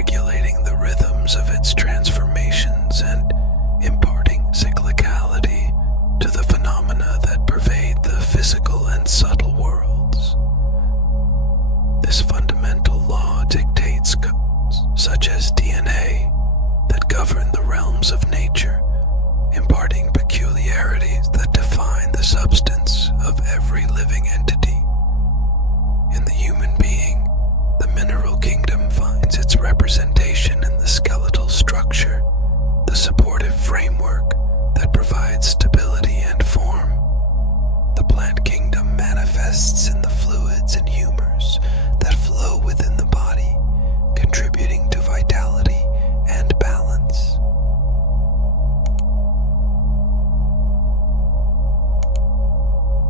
regulating the rhythms of its transformations and imparting cyclicality to the phenomena that pervade the physical and subtle worlds. This fundamental law dictates codes such as DNA that govern the realms of nature, imparting peculiarities that define the substance of every living entity. In the human being, the mineral kingdom finds its representation in the skeletal structure, the supportive framework that provides stability and form. The plant kingdom manifests in the fluids and humors that flow within the body, contributing to vitality and balance.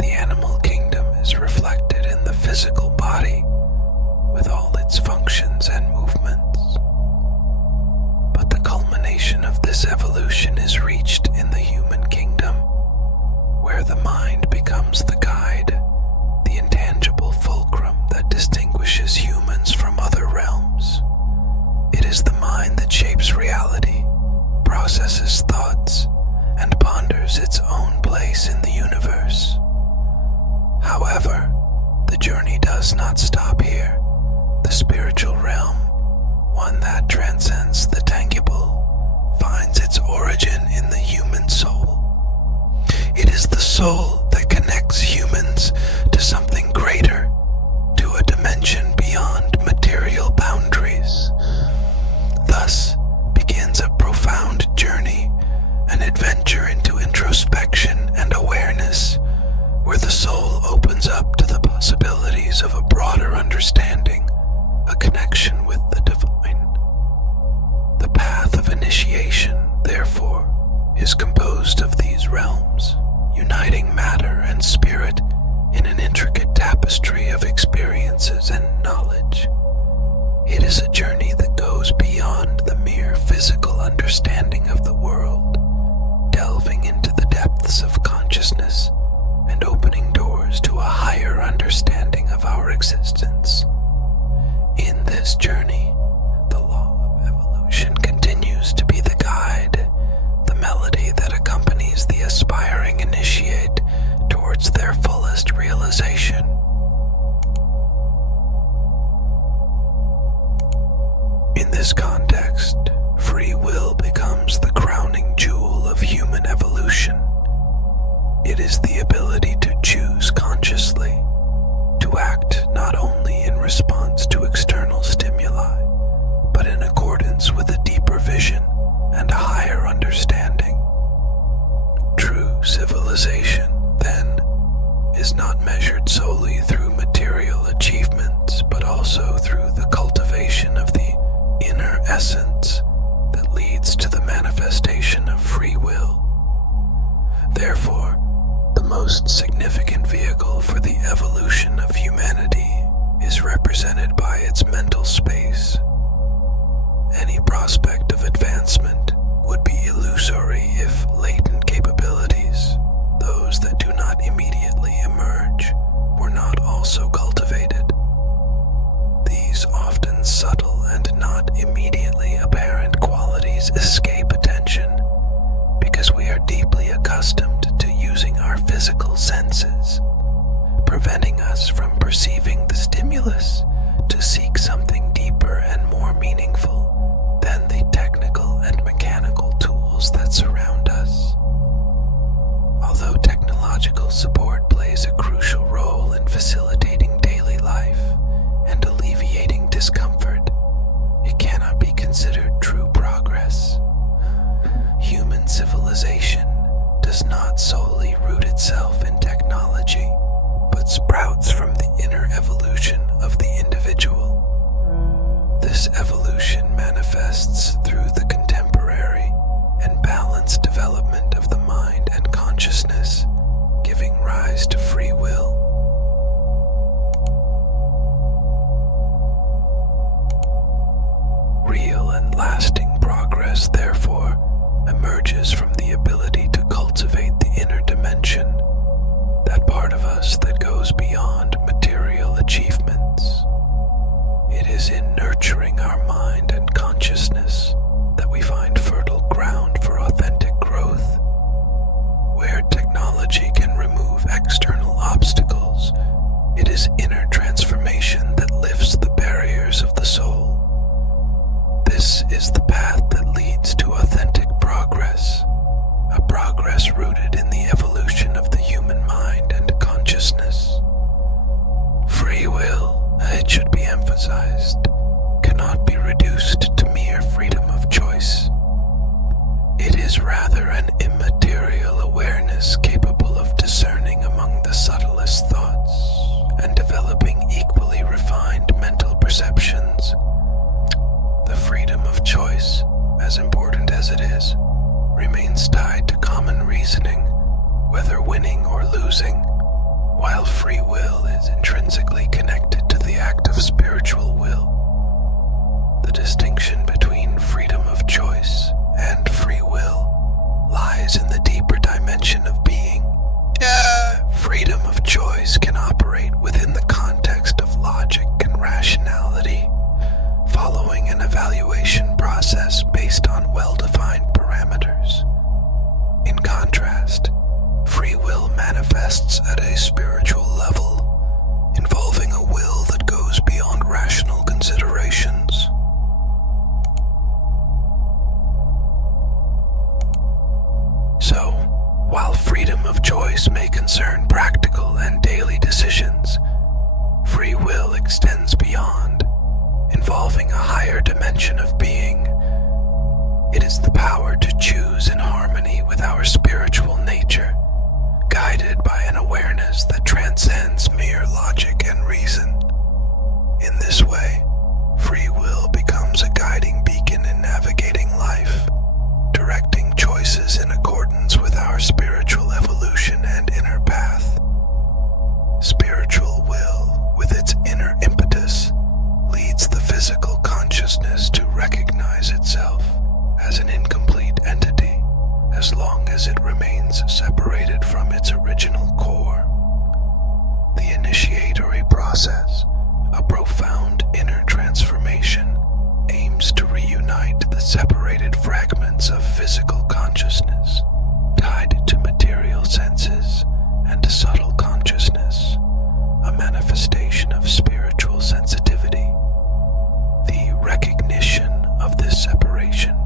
The animal kingdom is reflected in the physical body with all its functions and movements. But the culmination of this evolution is reached in the human kingdom, where the mind becomes the guide, the intangible fulcrum that distinguishes humans from other realms. It is the mind that shapes reality, processes thoughts, and ponders its own place in the universe. However, the journey does not stop here. The spiritual realm, one that transcends the tangible, finds its origin in the human soul. It is the soul that connects humans to something greater, to a dimension beyond material boundaries. Thus begins a profound journey, an adventure into introspection and awareness, where the soul opens up to the possibilities of a broader understanding, a connection with the divine. The path of initiation, therefore, is composed of these realms, uniting matter and spirit in an intricate tapestry of experiences and knowledge. It is a journey that goes beyond the mere physical understanding of the world, delving into the depths of consciousness and opening doors to a higher understanding of our existence. In this journey, the law of evolution continues to be the guide, the melody that accompanies the aspiring initiate towards their fullest realization. In this context, free will becomes the crowning jewel of human evolution. It is the ability to choose consciously, to act not only in response to external stimuli, but in accordance with a deeper vision and a higher understanding. True civilization, then, is not measured solely through material achievements, but also through the cultivation of the inner essence that leads to the manifestation of free will. Therefore, the most significant vehicle for the evolution of humanity is represented soul. This is the path that leads to authentic progress, a progress rooted in the evolution of the human mind and consciousness. Free will, it should be emphasized, cannot be reduced to mere freedom of choice. It is rather an immaterial awareness capable of discerning among the subtlest thoughts and developing equally refined mental perceptions. The freedom of choice, as important as it is, remains tied to common reasoning, whether winning or losing, while free will is intrinsically connected to the act of spiritual will. The distinction between freedom of choice and free will lies in the deeper dimension of being. Freedom of choice can operate within the context of logic and rationality, following an evaluation process based on well-defined parameters. In contrast, free will manifests at a spiritual level, involving a will that goes beyond rational considerations. So, while freedom of choice may concern practical and daily decisions, free will extends beyond, involving a higher dimension of being. It is the power to choose in harmony with our spiritual nature, guided by an awareness that transcends mere logic and reason. In this way, free will becomes a guiding beacon in navigating life, directing choices in accordance with our spiritual evolution and inner path. Spiritual will, with its inner impetus, leads the physical consciousness to recognize itself as an incomplete entity, as long as it remains separated from its original core. The initiatory process, a profound inner transformation, aims to reunite the separated fragments of physical consciousness, tied to material senses and to subtle consciousness, a manifestation of spiritual sensitivity. The recognition of this separation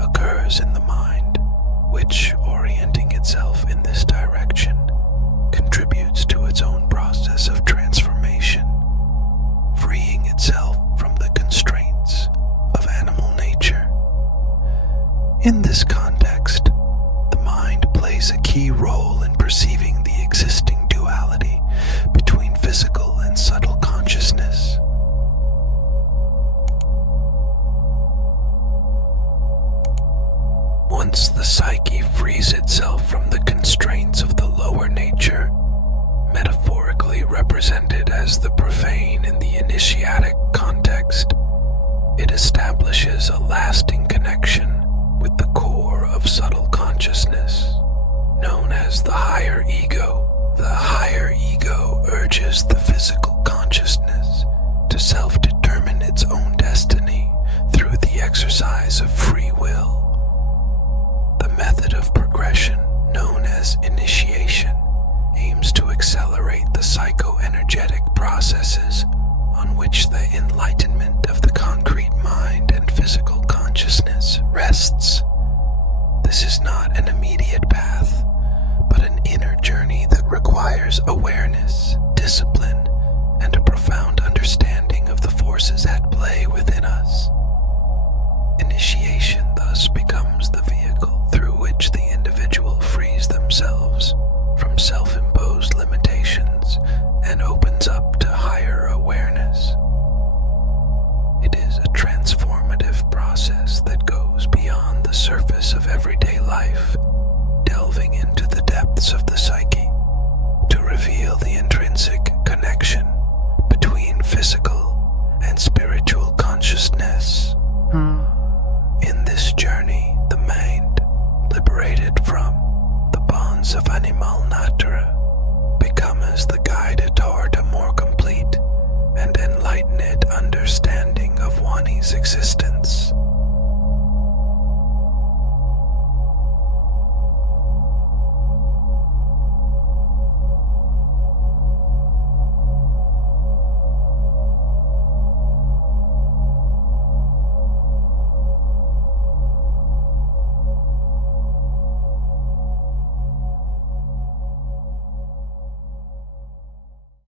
occurs in the mind, which, orienting itself in this direction, contributes to its own process of transformation, freeing itself from the constraints of animal nature. In this context, the mind plays a key role in perceiving the existing duality between physical and subtle consciousness. Once the psyche frees itself from the constraints of the lower nature, metaphorically represented as the profane in the initiatic context, it establishes a lasting connection with the core of subtle consciousness, known as the higher ego. The higher ego urges the physical consciousness to self-determine its own destiny through the exercise of free will. The method of progression, known as initiation, aims to accelerate the psychoenergetic processes on which the enlightenment of the concrete mind and physical consciousness rests. This is not an immediate path, but an inner journey that requires awareness, discipline, and a profound understanding of the forces at play within us. Initiation thus becomes the vehicle through which the individual frees themselves from self-imposed limitations and opens up to higher awareness. It is a transformative process that goes beyond the surface of everyday life, delving into the depths of the psyche to reveal the intrinsic connection between physical and spiritual consciousness. In this journey, the mind, liberated from the bonds of animal natura, becomes the guide toward a more complete and enlightened understanding of Wani's existence.